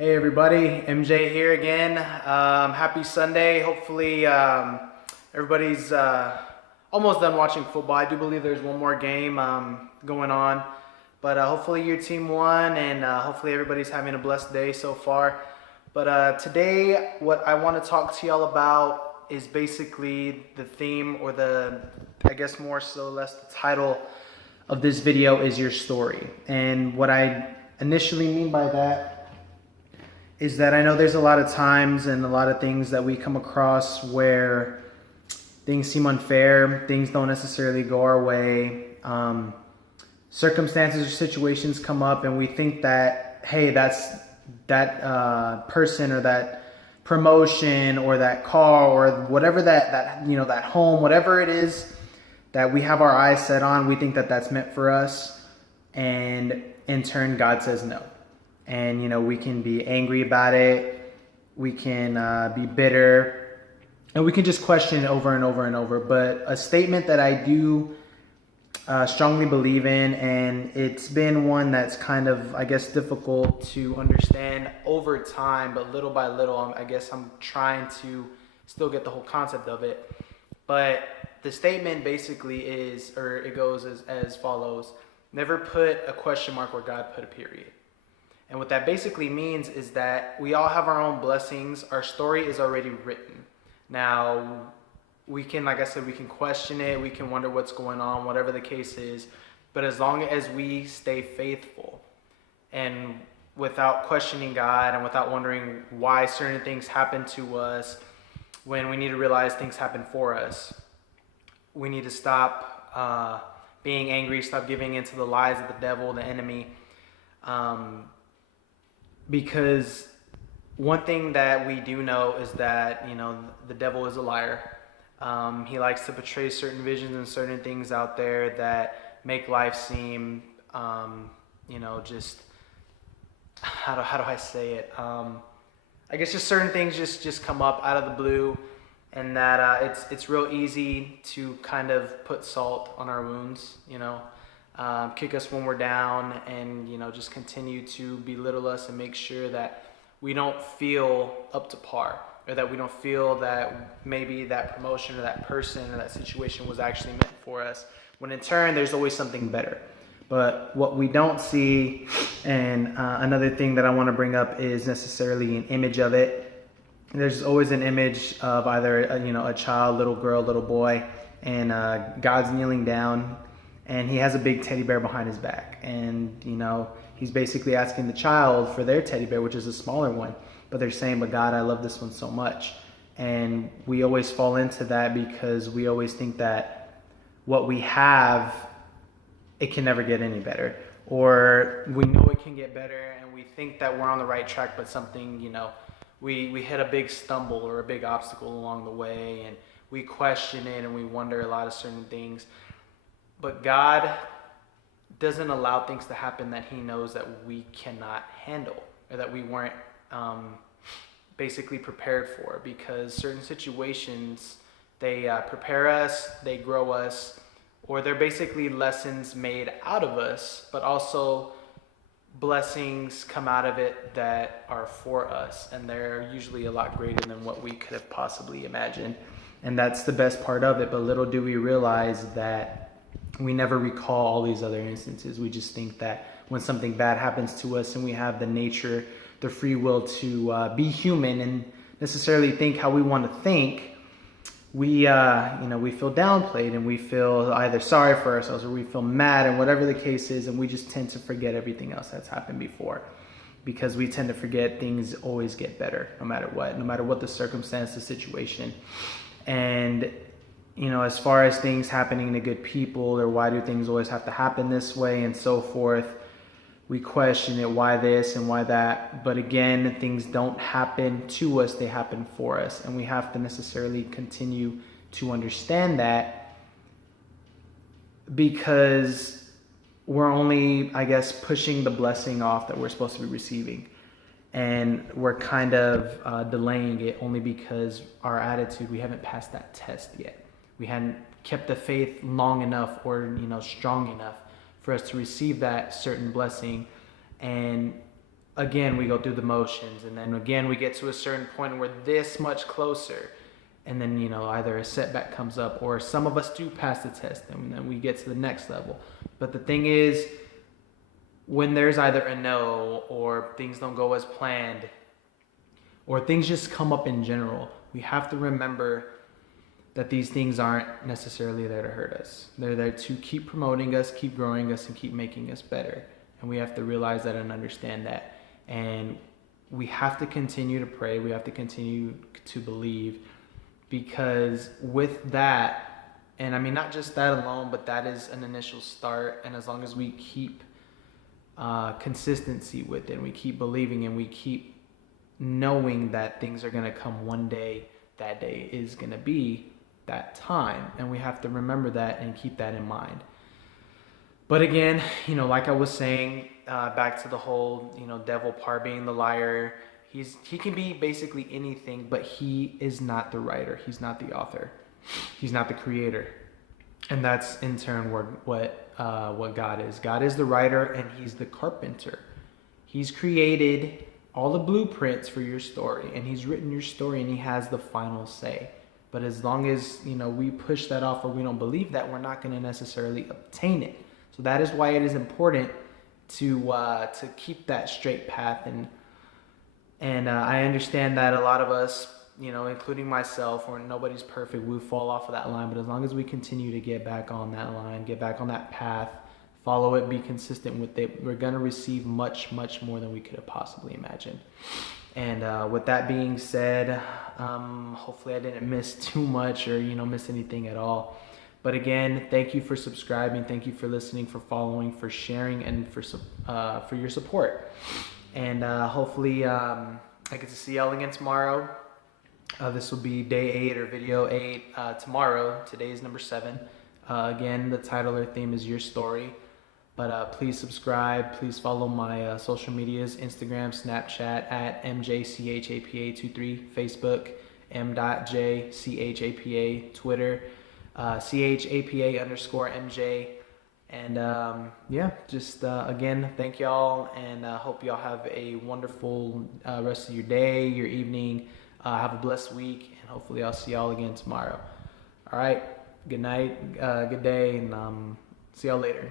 Hey everybody, MJ here again. Happy Sunday. Hopefully everybody's almost done watching football. I do believe there's one more game going on, but hopefully your team won and hopefully everybody's having a blessed day so far. But today what I want to talk to y'all about is basically the theme, or I guess more so less the title of this video is your story. And what I initially mean by that is that I know there's a lot of times and a lot of things that we come across where things seem unfair, things don't necessarily go our way, circumstances or situations come up and we think that, hey, that person or that promotion or that car or whatever that home, whatever it is that we have our eyes set on, we think that that's meant for us, and in turn God says no. And, we can be angry about it. We can be bitter. And we can just question it over and over and over. But a statement that I do strongly believe in, and it's been one that's kind of, I guess, difficult to understand over time. But little by little, I guess I'm trying to still get the whole concept of it. But the statement basically is, or it goes as follows: never put a question mark where God put a period. And what that basically means is that we all have our own blessings. Our story is already written. Now, we can, like I said, we can question it. We can wonder what's going on, whatever the case is. But as long as we stay faithful and without questioning God and without wondering why certain things happen to us, when we need to realize things happen for us, we need to stop being angry, stop giving into the lies of the devil, the enemy. Because one thing that we do know is that, the devil is a liar. He likes to portray certain visions and certain things out there that make life seem, just, how do I say it? I guess just certain things just come up out of the blue, and that it's real easy to kind of put salt on our wounds, kick us when we're down, and just continue to belittle us and make sure that we don't feel up to par, or that we don't feel that maybe that promotion or that person or that situation was actually meant for us, when in turn there's always something better. But what we don't see, and another thing that I want to bring up, is necessarily an image of it. There's always an image of either a child, little girl, little boy, and God's kneeling down, and he has a big teddy bear behind his back. And, he's basically asking the child for their teddy bear, which is a smaller one. But they're saying, but God, I love this one so much. And we always fall into that because we always think that what we have, it can never get any better. Or we know it can get better and we think that we're on the right track, but something, we hit a big stumble or a big obstacle along the way, and we question it and we wonder a lot of certain things. But God doesn't allow things to happen that he knows that we cannot handle, or that we weren't basically prepared for, because certain situations, they prepare us, they grow us, or they're basically lessons made out of us, but also blessings come out of it that are for us, and they're usually a lot greater than what we could have possibly imagined. And that's the best part of it. But little do we realize that we never recall all these other instances. We just think that when something bad happens to us and we have the nature, the free will to be human and necessarily think how we want to think, we feel downplayed, and we feel either sorry for ourselves or we feel mad, and whatever the case is, and we just tend to forget everything else that's happened before, because we tend to forget things always get better no matter what the circumstance, the situation. And as far as things happening to good people, or why do things always have to happen this way and so forth, we question it, why this and why that. But again, things don't happen to us, they happen for us. And we have to necessarily continue to understand that, because we're only, I guess, pushing the blessing off that we're supposed to be receiving. And we're kind of delaying it only because our attitude, we haven't passed that test yet. We hadn't kept the faith long enough, or strong enough for us to receive that certain blessing. And again, we go through the motions, and then again we get to a certain point and we're this much closer, and then either a setback comes up, or some of us do pass the test and then we get to the next level. But the thing is, when there's either a no, or things don't go as planned, or things just come up in general, we have to remember that these things aren't necessarily there to hurt us. They're there to keep promoting us, keep growing us, and keep making us better. And we have to realize that and understand that. And we have to continue to pray. We have to continue to believe, because with that, and I mean, not just that alone, but that is an initial start. And as long as we keep consistency with it, and we keep believing, and we keep knowing that things are going to come one day, that day is going to be that time. And we have to remember that and keep that in mind. But again, like I was saying, back to the whole, devil part, being the liar. He can be basically anything, but he is not the writer. He's not the author. He's not the creator. And that's in turn what God is. God is the writer, and he's the carpenter. He's created all the blueprints for your story, and he's written your story, and he has the final say. But as long as, we push that off, or we don't believe that, we're not going to necessarily obtain it. So that is why it is important to keep that straight path. And I understand that a lot of us, including myself, or nobody's perfect, we fall off of that line. But as long as we continue to get back on that line, get back on that path, follow it, be consistent with it, we're going to receive much, much more than we could have possibly imagined. And with that being said, hopefully I didn't miss too much, or, miss anything at all. But again, thank you for subscribing. Thank you for listening, for following, for sharing, and for your support. And hopefully I get to see y'all again tomorrow. This will be day 8 or video 8 tomorrow. Today is number 7. Again, the title or theme is Your Story. But please subscribe. Please follow my social medias: Instagram, Snapchat at MJCHAPA23, Facebook M.JCHAPA, Twitter CHAPA_MJ. And just again, thank y'all, and hope y'all have a wonderful rest of your day, your evening. Have a blessed week, and hopefully I'll see y'all again tomorrow. All right, good night, good day, and see y'all later.